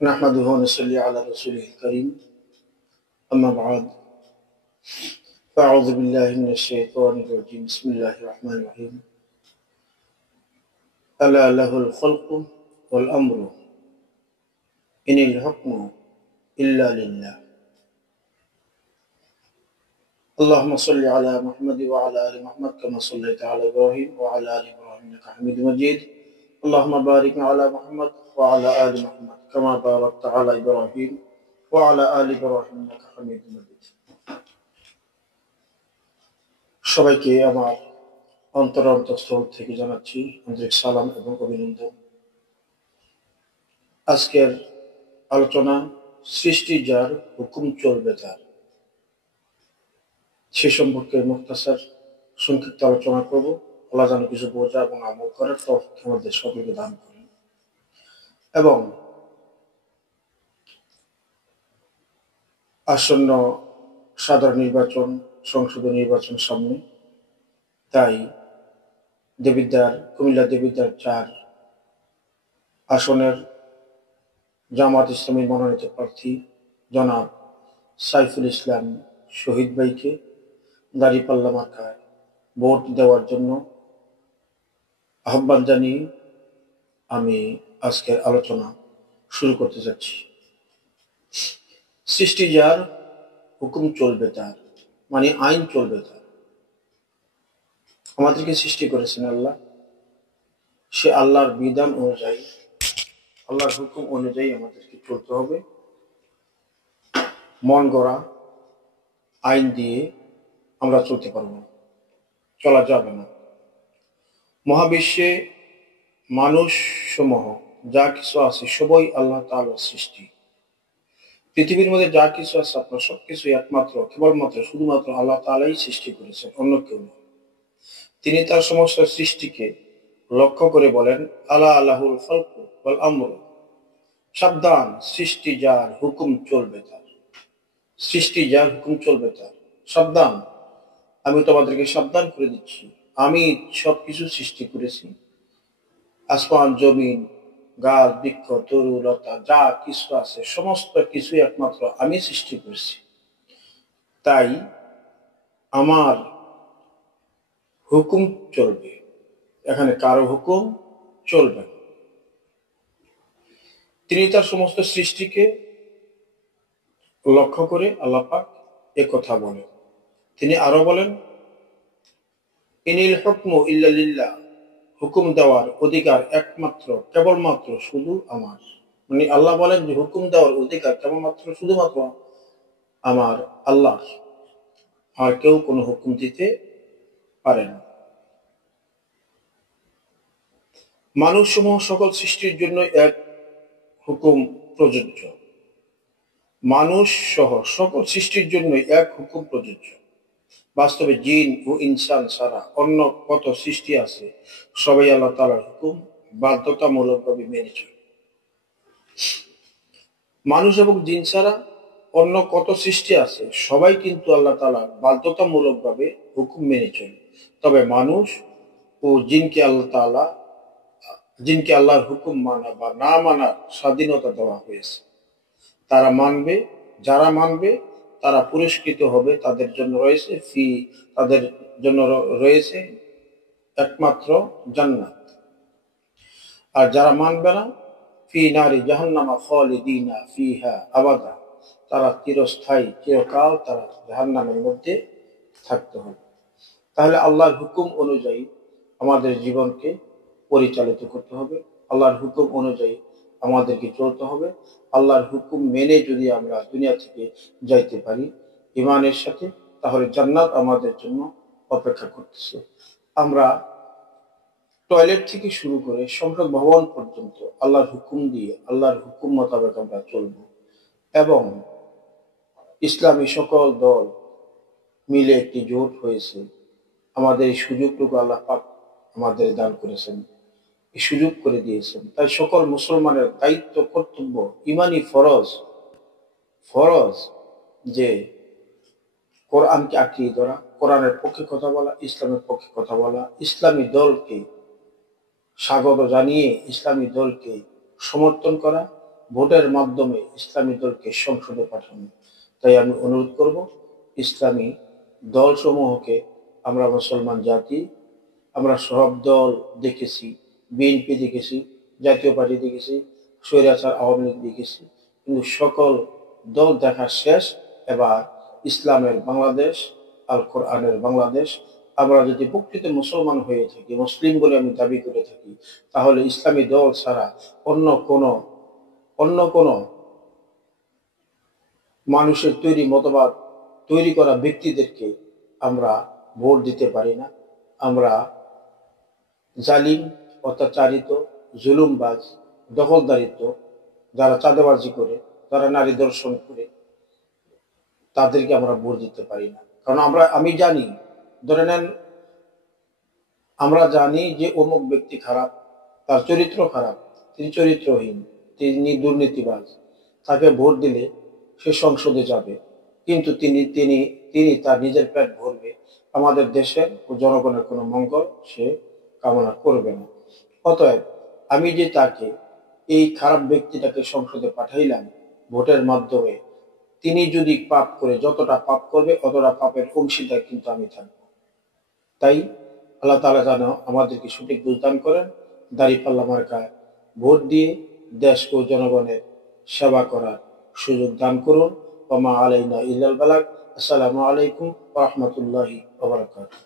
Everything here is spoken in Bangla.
نحمده ونصلي على رسوله الكريم أما بعد فأعوذ بالله من الشيطان الرجيم بسم الله الرحمن الرحيم ألا له الخلق والأمر إن الحكم إلا لله اللهم صل على محمد وعلى آل محمد كما صليت على إبراهيم وعلى آل إبراهيم إنك حميد مجيد اللهم بارك على محمد وعلى آل محمد كما باركت على إبراهيم وعلى آل إبراهيم إنك حميد مجيد সবাইকে আমার অন্তরস্থল থেকে জানাচ্ছি আন্তরিক সালাম এবং অভিনন্দন। আজকের আলোচনা সৃষ্টি যার হুকুম চলবে তার, সে সম্পর্কে মুখতাসার সংক্ষিপ্ত আলোচনা করব। আল্লাহ যেন কিছু বোঝা এবং আমল করার তৌফিক আমাদের সকলকে দান করেন। এবং আসন্ন সাধারণ নির্বাচন, সংসদীয় নির্বাচন সামনে, তাই কুমিল্লা দেবিদ্বার 4 আসনের জামাত ইসলামীর মনোনীত প্রার্থী জনাব সাইফুল ইসলাম শহীদ ভাইকে দাঁড়িপাল্লা মার্কায় ভোট দেওয়ার জন্য আহ্বান জানিয়ে আমি আজকের আলোচনা শুরু করতে যাচ্ছি। সৃষ্টি যার হুকুম চলবে তার, মানে আইন চলবে তার। আমাদেরকে সৃষ্টি করেছেন আল্লাহ, সে আল্লাহর বিধান অনুযায়ী, আল্লাহর হুকুম অনুযায়ী আমাদেরকে চলতে হবে। মন গড়া আইন দিয়ে আমরা চলতে পারবো না, চলা যাবে না। মহাবিশ্বে মানুষ সমূহ যা কিছু আছে সবই আল্লাহ তাআলার সৃষ্টি। পৃথিবীর মধ্যে যা কিছু আছে আপনার সবকিছু একমাত্র কেবলমাত্র শুধুমাত্র আল্লাহ তাআলাই সৃষ্টি করেছেন, অন্য কেউ নয়। তিনি তার সমস্ত সৃষ্টিকে লক্ষ্য করে বলেন, আলা আলাহুল খালকু ওয়াল আমরু, সাবধান, সৃষ্টি যার হুকুম চলবে তার। সৃষ্টি যার হুকুম চলবে তার, সাবধান, আমি তোমাদেরকে সাবধান করে দিচ্ছি। আমি সবকিছু সৃষ্টি করেছি, আসমান জমিন গাছ বৃক্ষ তরু লতা যা কিছু আছে সমস্ত কিছু একমাত্র আমি সৃষ্টি করেছি। তাই আমার হুকুম চলবে, এখানে কারো হুকুম চলবে না। তিনি তার সমস্ত সৃষ্টিকে লক্ষ্য করে আল্লাহ পাক একথা বলেন। তিনি আরো বলেন, ইনিল হুকমু ইল্লা লিল্লাহ, হুকুম দেওয়ার অধিকার একমাত্র কেবলমাত্র শুধু আমার। মানে আল্লাহ বলেন যে হুকুম দেওয়ার অধিকার কেবলমাত্র শুধুমাত্র আমার আল্লাহ, আর কেউ কোনো হুকুম দিতে পারে না। মানুষ সমূহ সকল সৃষ্টির জন্য এক হুকুম প্রযোজ্য। মানুষ সহ সকল সৃষ্টির জন্য এক হুকুম প্রযোজ্য। বাস্তবে জিন ও ইনসান ছাড়া অন্য কত সৃষ্টি আছে সবাই আল্লাহ তাআলার হুকুম বাধ্যতামূলকভাবে মেনে চলে। মানুষ এবং জিন ছাড়া অন্য কত সৃষ্টি আছে সবাই কিন্তু আল্লাহ তাআলার বাধ্যতামূলকভাবে হুকুম মেনে চলে। তবে মানুষ ও জিনকে আল্লাহর হুকুম মানা বা না মানার স্বাধীনতা দেওয়া হয়েছে। যারা মানবে তারা পুরস্কৃত হবে, তাদের জন্য রয়েছে একমাত্র জান্নাত। আর যারা মানবে না, ফি নারি জাহান্নামা খালিদিনা ফিহা আবাদা, তারা চিরস্থায়ী চিরকাল তারা জাহান্নামের মধ্যে থাকতে হবে। তাহলে আল্লাহর হুকুম অনুযায়ী আমাদের জীবনকে পরিচালিত করতে হবে, আল্লাহর হুকুম অনুযায়ী আমাদেরকে চলতে হবে। আল্লাহর হুকুম মেনে যদি আমরা দুনিয়া থেকে যাইতে পারি ঈমানের সাথে, তাহলে জান্নাত আমাদের জন্য অপেক্ষা করতেছে। আমরা টয়লেট থেকে শুরু করে সংসদ ভবন পর্যন্ত আল্লাহর হুকুম দিয়ে আল্লাহর হুকুম মোতাবেক আমরা চলব। এবং ইসলামী সকল দল মিলে একটি জোট হয়েছে। আমাদের এই সুযোগটুকু আল্লাহ পাক আমাদের দান করেছেন, এই সুযোগ করে দিয়েছেন। তাই সকল মুসলমানের দায়িত্ব, কর্তব্য, ইমানি ফরজ যে কোরআনকে আঁকড়িয়ে ধরা, কোরআনের পক্ষে কথা বলা, ইসলামের পক্ষে কথা বলা, ইসলামী দলকে স্বাগত জানিয়ে ইসলামী দলকে সমর্থন করা ভোটের মাধ্যমে ইসলামী দলকে সংসদে পাঠানো। তাই আমি অনুরোধ করব, ইসলামী দলসমূহকে, আমরা মুসলমান জাতি, আমরা সব দল দেখেছি, বিএনপি দেখেছি, জাতীয় পার্টি দেখেছি, স্বৈরাচার আওয়ামী লীগ দেখেছি, কিন্তু সকল দল দেখা শেষ। এবার ইসলামের বাংলাদেশ, আল কোরআনের বাংলাদেশ। আমরা যদি প্রকৃত মুসলমান হয়ে থাকি, মুসলিম বলে আমি দাবি করে থাকি, তাহলে ইসলামী দল ছাড়া অন্য কোন মানুষের তৈরি মতবাদ তৈরি করা ব্যক্তিদেরকে আমরা ভোট দিতে পারি না। আমরা জালিম, অত্যাচারিত, জুলুমবাজ, দখলদারিত্ব, যারা চাঁদাবাজি করে, যারা নারী দর্শন করে, তাদেরকে আমরা ভোট দিতে পারি না। কারণ আমি জানি, ধরে নেন, আমরা জানি যে অমুক ব্যক্তি খারাপ, তার চরিত্র খারাপ, তিনি চরিত্রহীন, তিনি দুর্নীতিবাজ, তাকে ভোট দিলে সে সংসদে যাবে, কিন্তু তিনি তার নিজের পেট ভরবে, আমাদের দেশের ও জনগণের কোনো মঙ্গল সে কামনা করবে না। অতএব আমি যে তাকে, এই খারাপ ব্যক্তিটাকে সংসদে পাঠাইলাম ভোটের মাধ্যমে, তিনি যদি পাপ করে, যতটা পাপ করবে অতটা পাপের অংশীদার কিন্তু আমি থাকবো। তাই আল্লাহ তাআলা যেন আমাদেরকে সঠিক বুঝদান করেন, দাঁড়িপাল্লা মার্কায় ভোট দিয়ে দেশ ও জনগণের সেবা করার সুযোগ দান করুন। ওয়া মা আলাইনা ইল্লাল বালাগ। আসসালামু আলাইকুম ওয়া রাহমাতুল্লাহি ওয়া বারাকাতুহু।